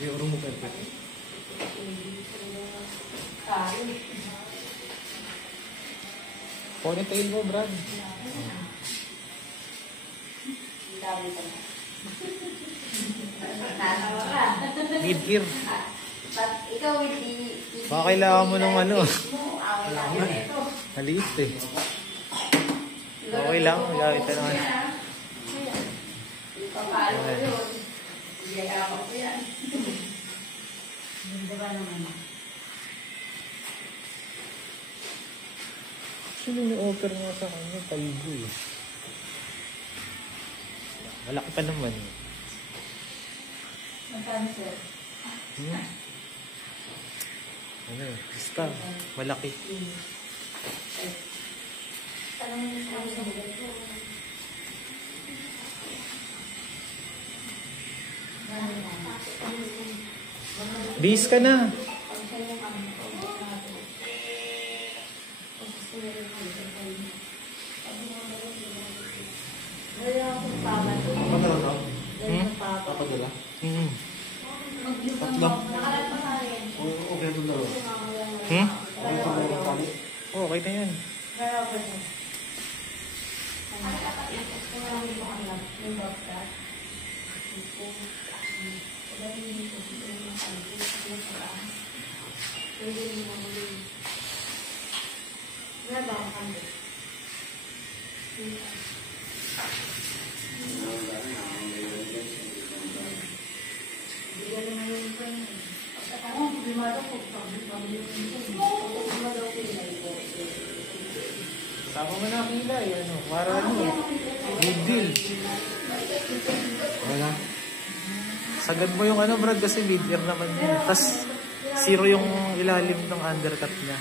Yung urong mo perfect. Ponytail mo, Brad. Mid-ear. Baka kailangan mo ng ano. Maliit eh. Okay lang, magawit ka naman. Actually, ni-offer nga sa kanya, Taigo eh. Malaki pa naman eh. Magkano sir? Ano eh, basta, malaki. Bis ka na. Papadala? Papadala? Tatlo? Okay na dalawa. Oh, okay na yan. Sama mo na pila eh, ano, para ano, good deal. Wala. Sagad mo yung ano, Brad, kasi mid-ear naman yun. Tapos, zero yung ilalim ng undercut niya.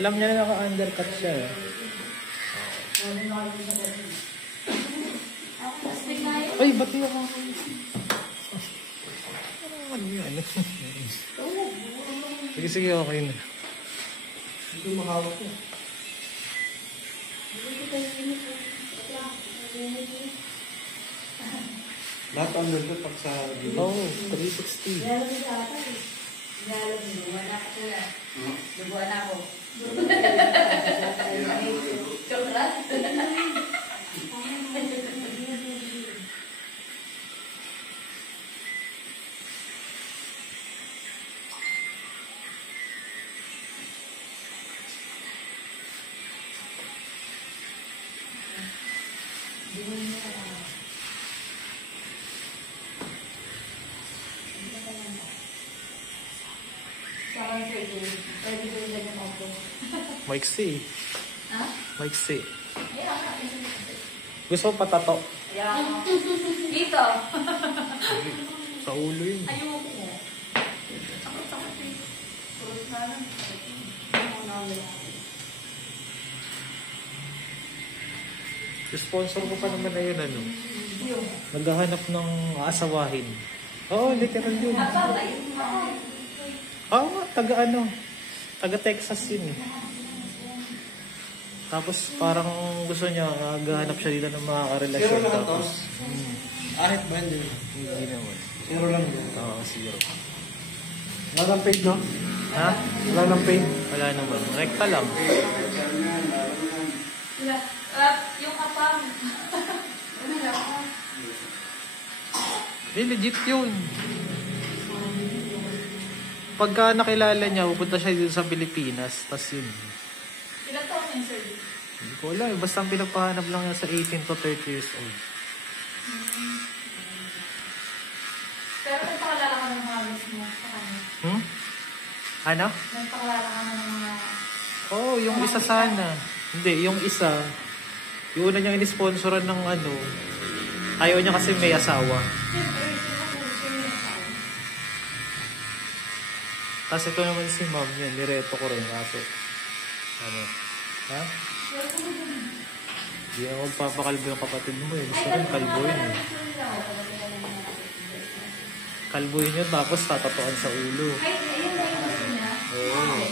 Alam niya na naka-undercut siya eh. Ay, ba't yung ako? Ano yun? Sige, sige, okay na. Hindi ko makawak ko. Lahat ang nandun pag sa gilid. Oo, 360. Lubuan ako. Maiksi. Ha? Maiksi. Gusto mo patato? Dito. Sa ulo yun. Ayoko. Sakit-sakit eh. Purot na lang. Sponsor ko pa naman na yun, ano? Naghahanap ng aasawahin. Oo, literal yun. Oo, taga ano? Taga Texas yun eh. Tapos parang gusto niya, naghahanap siya dito ng mga karelasyon. Zero lang Tapos, ahit ba hindi? hindi naman. Zero lang yun. Oo, zero. Wala lang paid, no? Ha? Wala lang paid. Wala naman. Rekta lang. Yung kapam. Hindi, legit yun. Pagka nakilala niya, pupunta siya dito sa Pilipinas. Tapos yun. Ilang taon yung service? Hindi ko alam. Basta ang pinagpahanap lang yan sa 18 to 30 years old. Pero nagpakalala ka ng mga gusto mo sa kanya? Ano? Nagpakalala ka ng mga... Oo, yung isa sana. Hindi, yung isa. Yung una niyang in-sponsoran ng ano. Ayaw niya kasi may asawa. Tapos ito naman si ma'am yan, nireto ko rin kaso. Ano? Ha? Hindi ako magpapakalbo yung kapatid mo eh. Gusto rin kalboin eh. Kalboin yun tapos tatatuan sa ulo. Oo.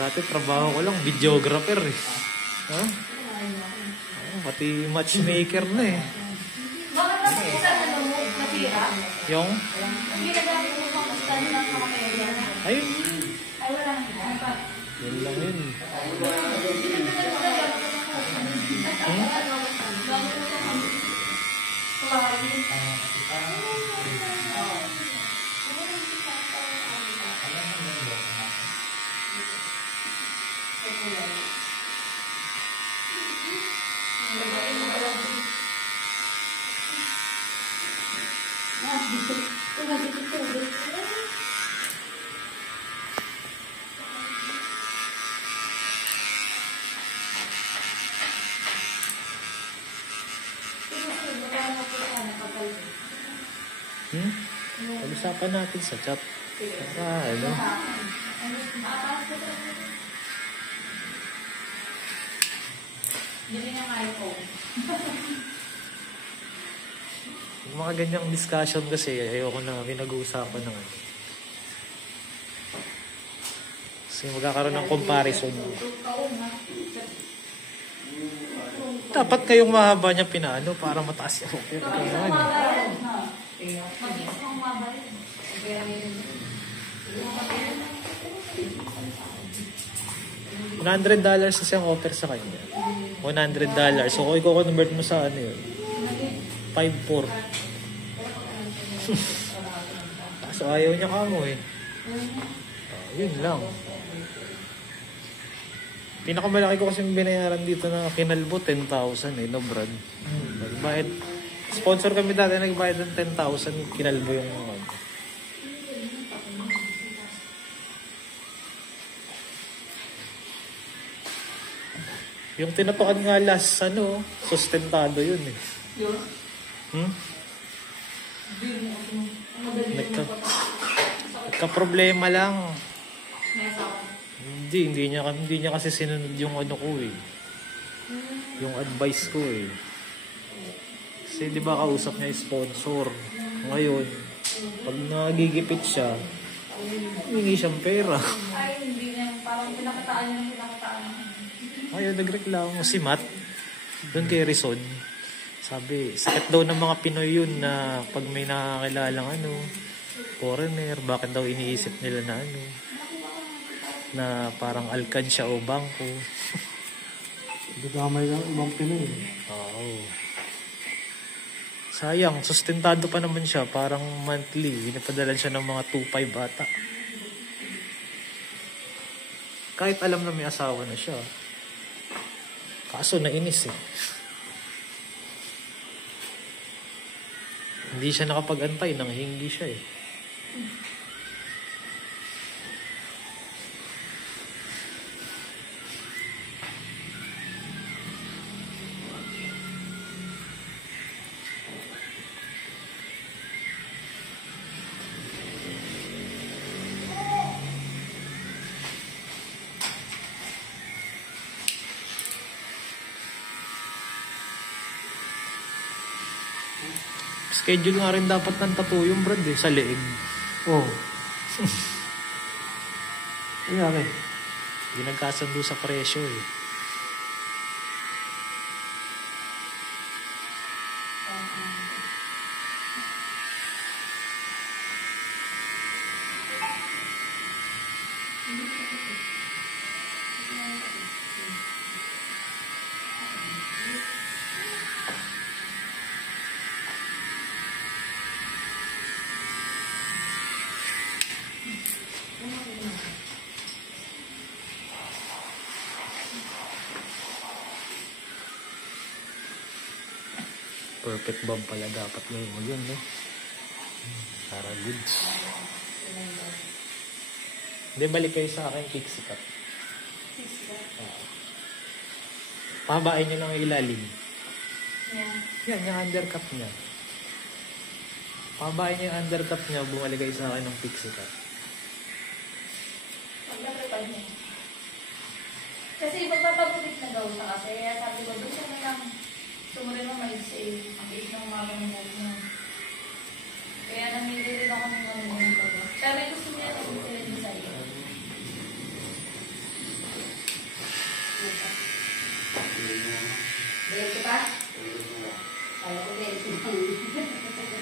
Dati trabaho ko lang, videographer eh. Ha? Pati matchmaker na eh. Bakit naman sa ano mo, natira? Yung? Ang ginagamit mo pang stand ng kakamera. Ayun. Ay, wala nang ginagawa. Yun lang yun. Pag-usapan natin sa chat. Para ano. Bili ng iPhone. Yung mga ganyang discussion kasi ayoko na pinag-uusapan ng ano. Kasi magkakaroon ng comparison. Dapat kayong mahaba niya pinaano para mataas yung offer. Kaya $100 kasi ang offer sa kanya. $100. So kung i-convert mo sa ano yun, 5,400. So ayaw niya ka mo eh. Yun lang. Pinakamalaki ko kasi binayaran dito na kinalbo, 10,000 eh, no brad. Nagbayad. Sponsor kami dati, nagbayad ng 10,000, kinalbo yung mga. Yung tinatukan nga last, ano, sustentado yun eh. Nagka-problema lang. Hindi niya kasi sinunod yung ano ko eh. Yung advice ko eh. Kasi di ba kausap niya yung sponsor. Ngayon, pag nagigipit siya, hindi siyang pera. Ay, hindi na. Parang pinakataan niya ng pinakataan. Ayun, nagreklamo si Matt. Doon kay Rizon. Sabi, sakit daw ng mga Pinoy yun na pag may nakakakilalang ano, foreigner, bakit daw iniisip nila na ano, na parang alkansya o bangko. Hindi kamay lang ibang Pinoy. Oo. Sayang, sustentado pa naman siya, parang monthly. Pinapadalan siya ng mga 2,500 ata. Kahit alam na may asawa na siya. Kaso nainis eh. Hindi siya nakapag-antay, nanghingi siya eh. Schedule nga rin dapat ng tattoo yung brad eh, sa leeg. Oo. Nangyari? Hindi nagkasundo sa presyo eh. Perfect bomb pala dapat ngayon mo yun, no? Para goods. Hindi, balik kayo sa akin, pixie cut. Pahabain nyo lang yung ilalim. Yan. Yan, yung undercut niya. Pababain niya yung undercut niya, bumaligay sa akin ng pixie cut. Pag-prepare niya. Kasi magpapagulit na daw sa kasi. Kaya sabi ko, gusto mo lang sumurin mo may say. Ang is ng mga minute mo. Kaya namili rin ako ng mga minute. Sabi gusto niya ako sila din sa iyo. Dito pa? Ayaw ko dito.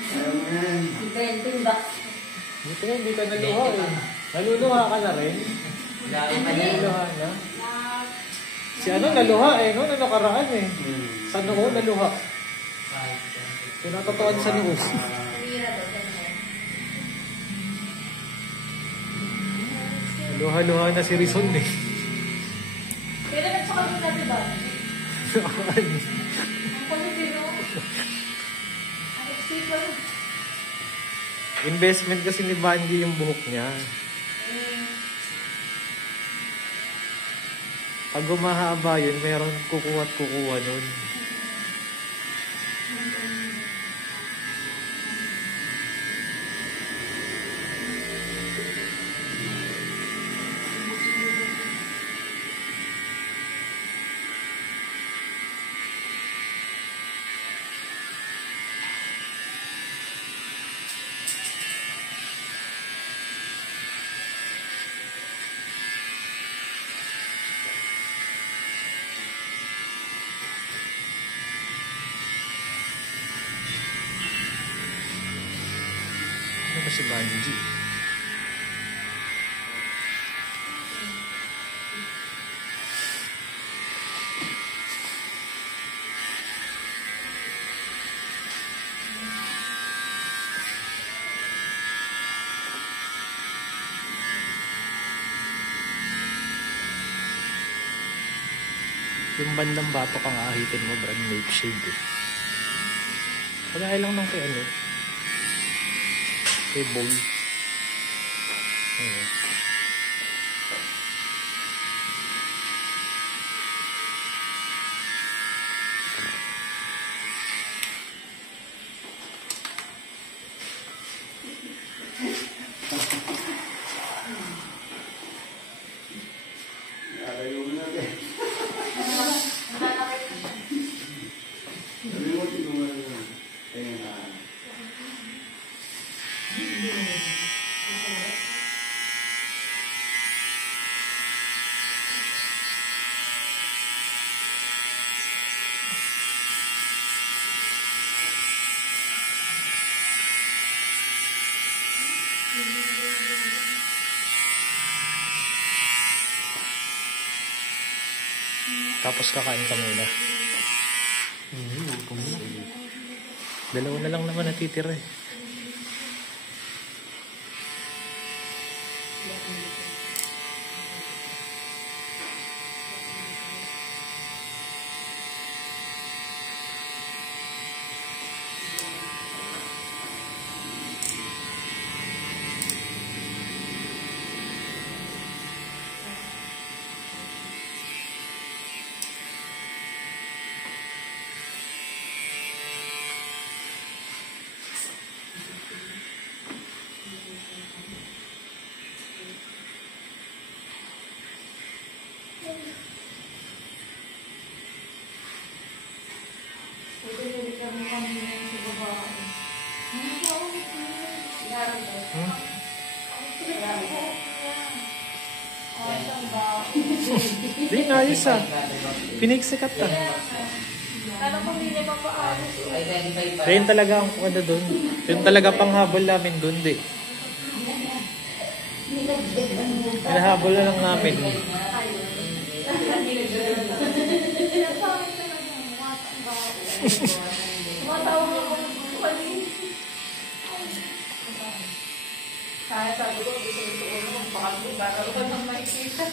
Ayaw mo yan. Dito ba? Dito na, hindi ka naluha eh. Naluluha ka na rin. Naluluha na. Si ano, naluha eh, no? Nakaraan eh. Sa noo, naluha. Pinatatuan sa noo. Tumira daw. Naluha-luha na si Rizon eh. Kaya naman sa kami natin ba? Ang Pilipino. Ang excited. Investment kasi ni Banji yung buhok niya. Pag humahaba yun, meron kukuha at kukuha nun. Ano ba si Banji? Yung bandang batok ang ahitin mo, brand make shade eh. Kagaya lang ng kay ano. Kay bowl. Ayan. Ayaw mo natin. Sabi mo, tinungan mo. Ayan na. Tapos kakain ka muna. Dalawa na lang naman natitira eh. Pwede kami kanina sa babae. Ano ba ako? Inaral daw. Di, ayos ah. Piniksikat ka. Kala ko hindi niya mapaalis. Yun talaga ang ano doon. Yun talaga panghabol namin doon, di. Hinahabol na lang namin. Tumatawag ako ng mali. Kaya sabi ko, gusto nito ko baka magkakaroon ng makikita.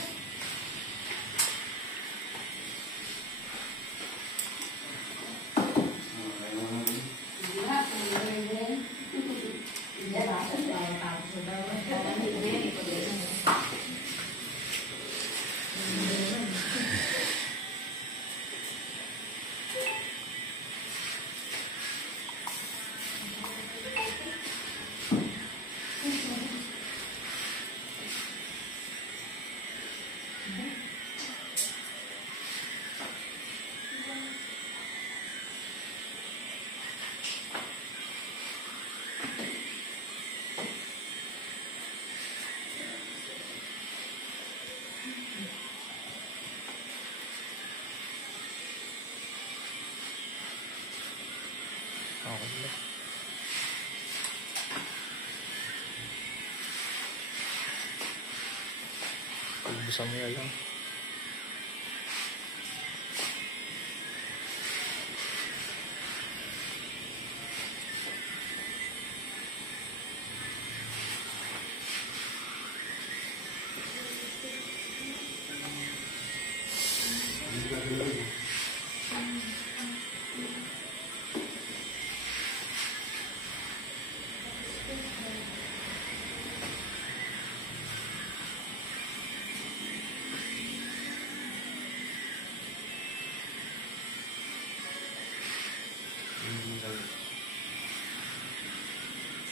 Busan mo yan lang.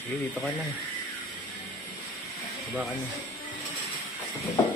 Sige, dito ka lang. Baba ka na.